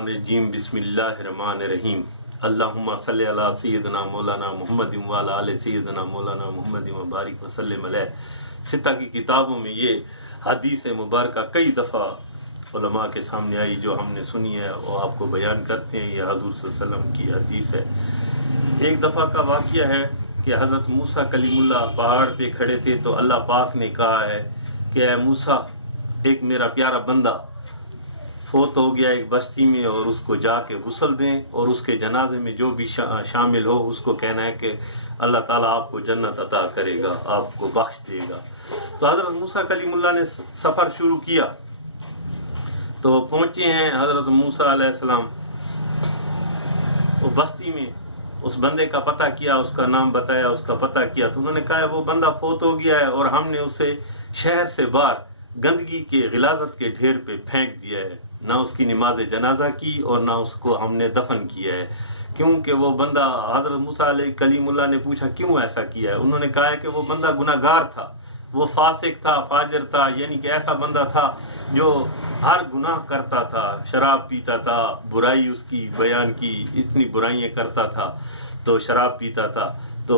मिनश्शैतानिर्रजीम बिस्मिल्लाहिर्रहमानिर्रहीम अल्लाहुम्मा सल्लि अला सय्यिदिना मौलाना मुहम्मद व अला आलि सय्यिदिना मौलाना मुहम्मद व बारिक वसल्लम अलैहि। सित्ता की किताबों में ये हदीस मुबारक कई दफ़ा उलमा के सामने आई जो हमने सुनी है और आपको बयान करते हैं। ये हज़ूर सल्लल्लाहु अलैहि वसल्लम की हदीस है। एक दफ़ा का वाक़या है कि हज़रत मूसा कलीमुल्लाह पहाड़ पे खड़े थे तो अल्लाह पाक ने कहा है कि ऐ मूसा, एक मेरा प्यारा बंदा फोत हो गया एक बस्ती में और उसको जाके गुस्ल दें और उसके जनाजे में जो भी शामिल हो उसको कहना है कि अल्लाह ताला आपको जन्नत अता करेगा, आपको बख्श देगा। तो हज़रत मूसा कलीमुल्लाह ने सफ़र शुरू किया तो पहुँचे हैं हज़रत मूसा अलैहिस्सलाम वो बस्ती में। उस बंदे का पता किया, उसका नाम बताया, उसका पता किया तो उन्होंने कहा वो बंदा फोत हो गया है और हमने उसे शहर से बाहर गंदगी के गिलाजत के ढेर पे फेंक दिया है, ना उसकी नमाज जनाजा की और ना उसको हमने दफन किया है। क्योंकि वो बंदा, हज़रत मूसा अलैहि कलीमुल्लाह ने पूछा क्यों ऐसा किया है। उन्होंने कहा है कि वो बंदा गुनाहगार था, वो फासिक था, फाजिर था, यानी कि ऐसा बंदा था जो हर गुनाह करता था, शराब पीता था, बुराई उसकी बयान की, इतनी बुराइयां करता था तो शराब पीता था। तो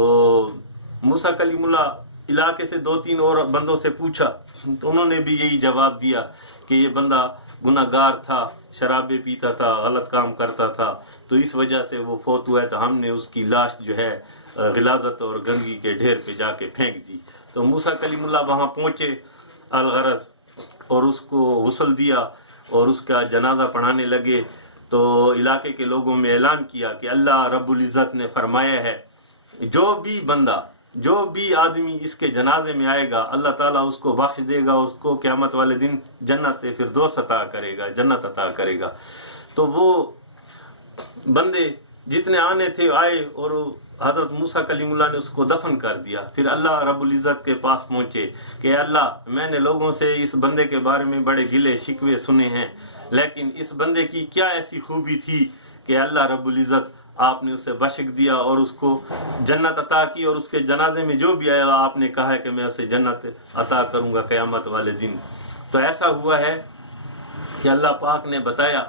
मूसा कलीमुल्लाह इलाके से 2-3 और बंदों से पूछा तो उन्होंने भी यही जवाब दिया कि ये बंदा गुनाहगार था, शराबे पीता था, गलत काम करता था, तो इस वजह से वो फोत हुआ है। तो हमने उसकी लाश जो है गिलाजत और गंदगी के ढेर पे जाके फेंक दी। तो मूसा कलीमुल्लाह वहाँ पहुँचे अलगरज और उसको गुस्ल दिया और उसका जनाजा पढ़ाने लगे। तो इलाके के लोगों में ऐलान किया कि अल्लाह रब्बुल इज़्ज़त ने फरमाया है जो भी बंदा, जो भी आदमी इसके जनाजे में आएगा अल्लाह ताला उसको बख्श देगा, उसको क़यामत वाले दिन जन्नत फिरदौस अता करेगा, जन्नत अता करेगा। तो वो बंदे जितने आने थे आए और हज़रत मूसा कलीमुल्लाह ने उसको दफन कर दिया। फिर अल्लाह रब्बुल इज़्ज़त के पास पहुँचे कि अल्लाह, मैंने लोगों से इस बंदे के बारे में बड़े गिले शिकवे सुने हैं, लेकिन इस बंदे की क्या ऐसी खूबी थी कि अल्लाह रब्बुल इज़्ज़त आपने उसे बख्श दिया और उसको जन्नत अता की और उसके जनाजे में जो भी आया आपने कहा है कि मैं उसे जन्नत अता करूँगा क़यामत वाले दिन। तो ऐसा हुआ है कि अल्लाह पाक ने बताया,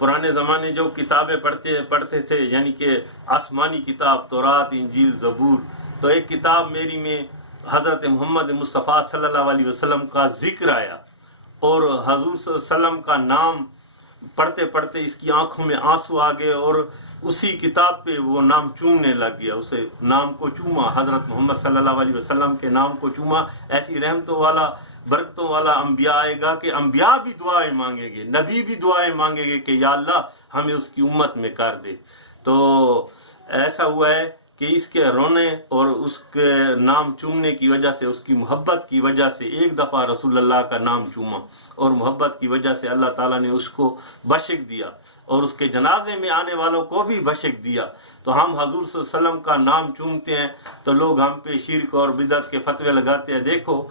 पुराने ज़माने जो किताबें पढ़ते थे यानी कि आसमानी किताब तौरात, इंजील, ज़बूर, तो एक किताब मेरी में हज़रत मोहम्मद मुस्तफ़ा सल्लल्लाहु अलैहि वसल्लम का ज़िक्र आया और हज़ूर सल्लल्लाहु अलैहि वसल्लम का नाम पढ़ते पढ़ते इसकी आंखों में आंसू आ गए और उसी किताब पे वो नाम चूमने लग गया, उसे नाम को चूमा, हज़रत मोहम्मद सल्लल्लाहु अलैहि वसल्लम के नाम को चूमा। ऐसी रहमतों वाला, बरकतों वाला अंबिया आएगा कि अंबिया भी दुआएं मांगेंगे, नबी भी दुआएं मांगेंगे कि या अल्लाह हमें उसकी उम्मत में कर दे। तो ऐसा हुआ है कि इसके रोने और उसके नाम चूमने की वजह से, उसकी मोहब्बत की वजह से एक दफ़ा रसूलुल्लाह का नाम चूमा और मोहब्बत की वजह से अल्लाह ताला ने उसको बख्शिश दिया और उसके जनाजे में आने वालों को भी बख्शिश दिया। तो हम हजूर सल्लल्लाहु अलैहि वसल्लम का नाम चूमते हैं तो लोग हम पे शिर्क और बिदअत के फतवे लगाते हैं। देखो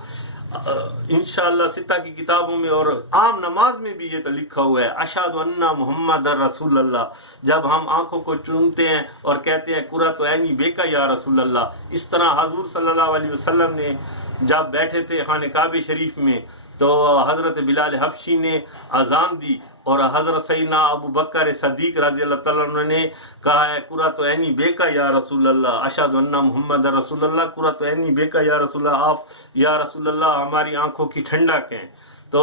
इंशाअल्लाह सित्ता की किताबों में और आम नमाज में भी ये तो लिखा हुआ है, अशहदु अन्ना मुहम्मदर रसूलुल्लाह। जब हम आंखों को चूमते हैं और कहते हैं कुर्रतु ऐनी बेका या रसूलुल्लाह, इस तरह हजूर सल्लल्लाहु अलैहि वसल्लम ने जब बैठे थे खाने काबे शरीफ में तो हज़रत बिलाल हबशी ने अजान दी और हज़रत सैयदना अबू बकर सदीक रज़ी अल्लाह तआला अन्हु ने कहा है कुर्रतु ऐनी बेका या रसूलुल्लाह, अशहदु अन्ना मुहम्मदर रसूलुल्लाह, कुर्रतु ऐनी बेका या रसूलुल्लाह, आप या रसूलुल्लाह हमारी आंखों की ठंडक हैं। तो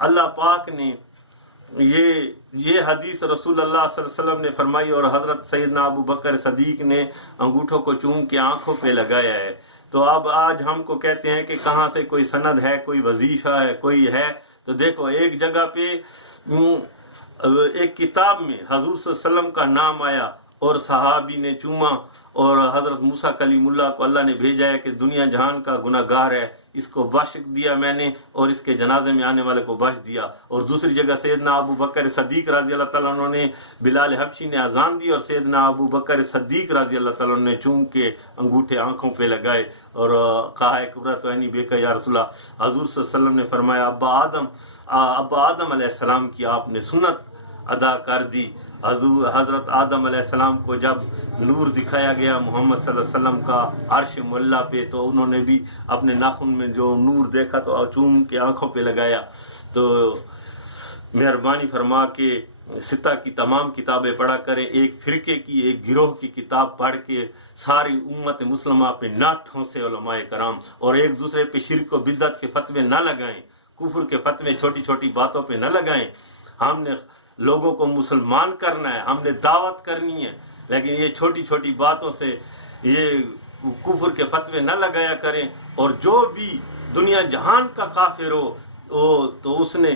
अल्लाह पाक ने ये हदीस रसूलुल्लाह सल्लल्लाहु अलैहि वसल्लम ने फरमाई और हज़रत सैयदना अबू बकर सदीक ने अंगूठों को चूम के आंखों पे लगाया है। तो अब आज हमको कहते हैं कि कहाँ से कोई सनद है, कोई वजीफा है, कोई है। तो देखो एक जगह पे एक किताब में हजूर सल्लल्लाहु अलैहि वसल्लम का नाम आया और सहाबी ने चूमा और हज़रत मूसा कलीमुल्लाह को अल्लाह ने भेजा है कि दुनिया जहान का गुनाहगार है, इसको बख्श दिया मैंने और इसके जनाजे में आने वाले को बख्श दिया। और दूसरी जगह सैयदना अबू बकर सदीक रज़ी अल्लाह तआला अन्हु ने बिलाल हबशी ने अजान दी और सैयदना अबू बकर सदीक रज़ी अल्लाह तआला अन्हु ने चूम के अंगूठे आंखों पे लगाए और कहा है कुर्रतु ऐनी बेका या रसूलुल्लाह। हजूर सल्लल्लाहु अलैहि वसल्लम ने फरमाया अब्बा आदम अलैहिस्सलाम की आपने सुन्नत अदा कर दी। हज़रत आदम अलैहिस्सलाम को जब नूर दिखाया गया मोहम्मद सल्लल्लाहु अलैहि वसल्लम का अर्श मुअल्ला पे तो उन्होंने भी अपने नाखून में जो नूर देखा तो चूम के आंखों पे लगाया। तो मेहरबानी फरमा के ستہ کی تمام کتابیں پڑھا کریں، ایک فرقے کی ایک گروہ کی کتاب پڑھ کے ساری امت مسلمہ پہ نہ ٹھونسے علماء کرام، اور ایک دوسرے پہ شرک و بدعت کے فتوے نہ لگائیں، کفر کے فتوے چھوٹی چھوٹی باتوں پہ نہ لگائیں۔ ہم نے لوگوں کو مسلمان کرنا ہے، ہم نے دعوت کرنی ہے، لیکن یہ چھوٹی چھوٹی باتوں سے یہ کفر کے فتوے نہ لگایا کریں۔ اور جو بھی دنیا جہان کا کافر ہو تو اس نے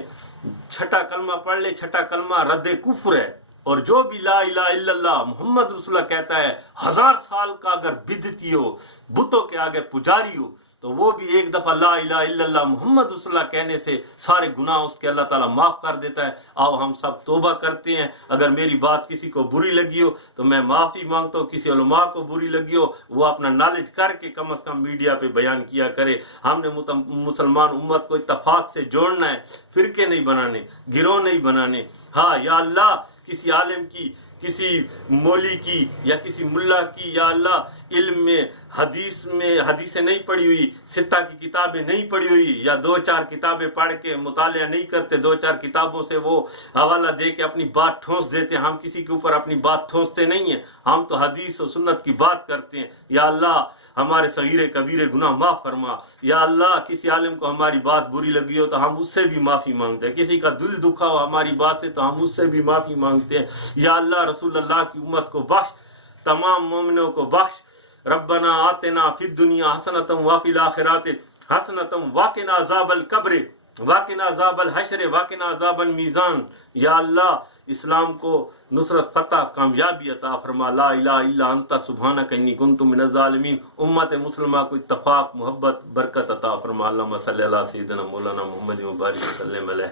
چھٹا کلمہ پڑھ لے، چھٹا کلمہ رد کفر ہے، اور جو بھی لا الہ الا اللہ محمد رسول اللہ کہتا ہے، 1000 سال کا اگر بدعتی ہو، بتوں کے آگے پجاری ہو، تو وہ بھی ایک دفعہ لا الہ الا اللہ محمد رسول اللہ کہنے سے سارے گناہ اس کے اللہ تعالیٰ معاف کر دیتا ہے۔ آؤ ہم سب توبہ کرتے ہیں، اگر میری بات کسی کو بری لگی ہو تو میں معافی مانگتا ہوں، کسی علماء کو بری لگی ہو وہ اپنا نالج کر کے کم از کم میڈیا پہ بیان کیا کرے۔ ہم نے مسلمان امت کو اتفاق سے جوڑنا ہے، فرقے نہیں بنانے، گروہ نہیں بنانے۔ ہاں یا اللہ، کسی عالم کی، کسی مولی کی یا کسی ملا کی یا اللہ علم میں حدیثیں نہیں پڑھی ہوئی، ستہ کی کتابیں نہیں پڑھی ہوئی، یا 2-4 کتابیں پڑھ کے مطالعہ نہیں کرتے، 2-4 کتابوں سے وہ حوالہ دے کے اپنی بات ٹھونس دیتے ہیں۔ ہم کسی کے اوپر اپنی بات ٹھونستے نہیں ہیں، ہم تو حدیث و سنت کی بات کرتے ہیں۔ یا اللہ ہمارے صغیرے کبیرے گناہ معاف فرما۔ یا اللہ کسی عالم کو ہماری بات بری لگی ہو تو ہم اس سے بھی معافی مانگتے ہیں، کسی کا دل دکھا ہو ہماری بات سے تو ہم اس سے بھی معافی مانگتے ہیں۔ یا اللہ رسول اللہ کی امت کو بخش، تمام مومنوں کو بخش۔ ربنا آتنا فی الدنیا حسنۃ وفی الآخرۃ حسنۃ وقنا عذاب القبر وقنا عذاب الحشر وقنا عذاب المیزان۔ یا اللہ اسلام کو نصرت، فتح، کامیابی عطا فرما۔ لا الہ الا انت سبحانک انی کنت من الظالمین۔ امت مسلمہ کو اتفاق، محبت، برکت عطا فرما۔ اللہم صلی علی سیدنا مولانا محمد وبارک وسلم علیہ۔